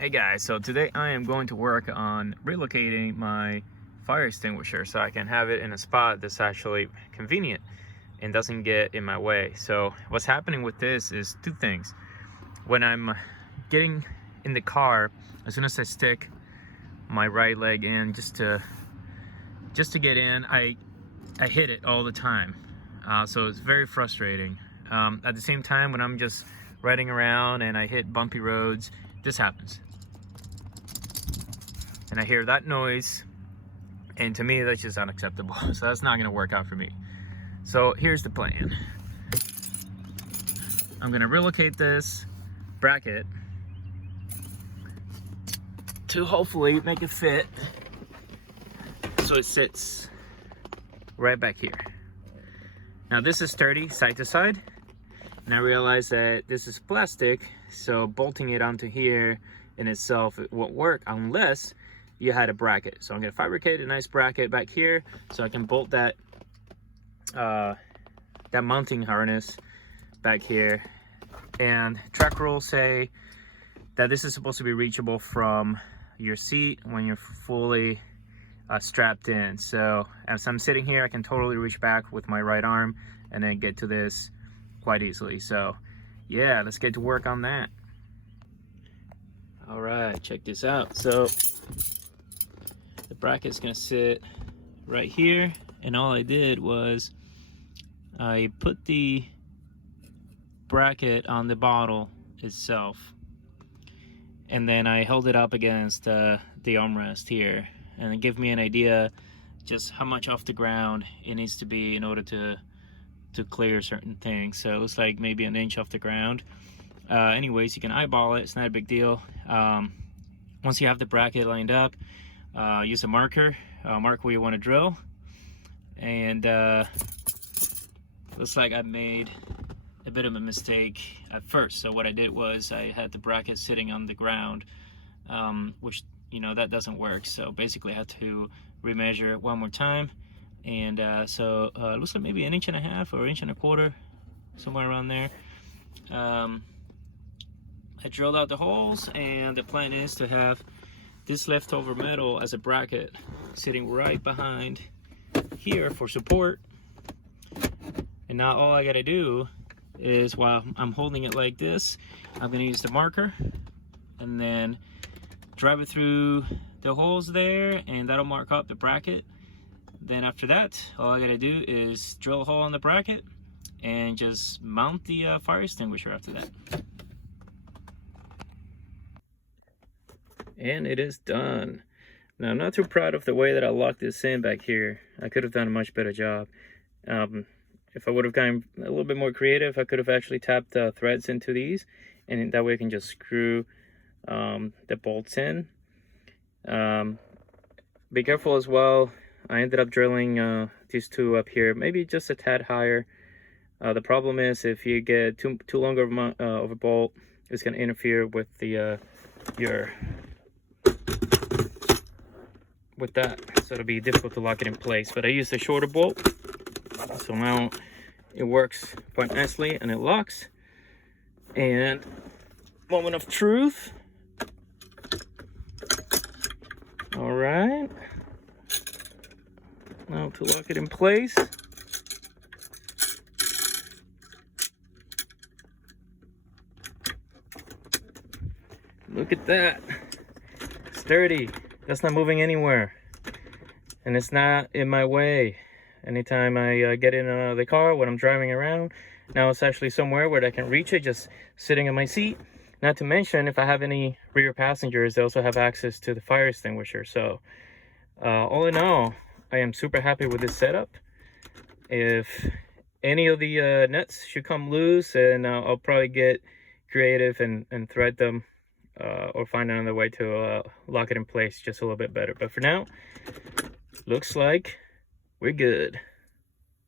Hey guys, so today I am going to work on relocating my fire extinguisher so I can have it in a spot that's actually convenient and doesn't get in my way. So what's happening with this is two things. When I'm getting in the car, as soon as I stick my right leg in just to get in, I hit it all the time. So it's very frustrating. At the same time, when I'm just riding around and I hit bumpy roads, this happens. And I hear that noise, and to me that's just unacceptable. So that's not gonna work out for me. So here's the plan. I'm gonna relocate this bracket to hopefully make it fit so it sits right back here. Now this is sturdy side to side, and I realize that this is plastic, so bolting it onto here in itself, it won't work unless you had a bracket. So I'm gonna fabricate a nice bracket back here so I can bolt that that mounting harness back here. And track rules say that this is supposed to be reachable from your seat when you're fully strapped in. So as I'm sitting here, I can totally reach back with my right arm and then get to this quite easily. So yeah, let's get to work on that. All right, check this out. So the bracket's gonna sit right here, and all I did was I put the bracket on the bottle itself, and then I held it up against the armrest here, and it gave me an idea just how much off the ground it needs to be in order to clear certain things. So it looks like maybe an inch off the ground. Anyways, you can eyeball it, it's not a big deal. Once you have the bracket lined up, use a marker, mark where you want to drill. And looks like I made a bit of a mistake at first. So what I did was I had the bracket sitting on the ground, which, you know, that doesn't work. So basically I had to remeasure it one more time. And so it looks like maybe 1.5 inches or 1.25 inches, somewhere around there. I drilled out the holes, and the plan is to have this leftover metal as a bracket sitting right behind here for support. And now all I gotta do is, while I'm holding it like this, I'm gonna use the marker and then drive it through the holes there, and that'll mark up the bracket. Then after that, all I gotta do is drill a hole in the bracket and just mount the fire extinguisher after that. And it is done. Now, I'm not too proud of the way that I locked this in back here. I could have done a much better job. If I would have gotten a little bit more creative, I could have actually tapped threads into these, and that way I can just screw the bolts in. Be careful as well. I ended up drilling these two up here, maybe just a tad higher. The problem is, if you get too long of a bolt, it's going to interfere with the with that, so it'll be difficult to lock it in place. But I used a shorter bolt, so now it works quite nicely and it locks. And moment of truth. All right, now to lock it in place. Look at that, sturdy. That's not moving anywhere, and it's not in my way anytime I get in the car when I'm driving around. Now it's actually somewhere where I can reach it just sitting in my seat. Not to mention, if I have any rear passengers, they also have access to the fire extinguisher. So all in all, I am super happy with this setup. If any of the nuts should come loose, and I'll probably get creative and thread them, or find another way to lock it in place just a little bit better. But for now, looks like we're good.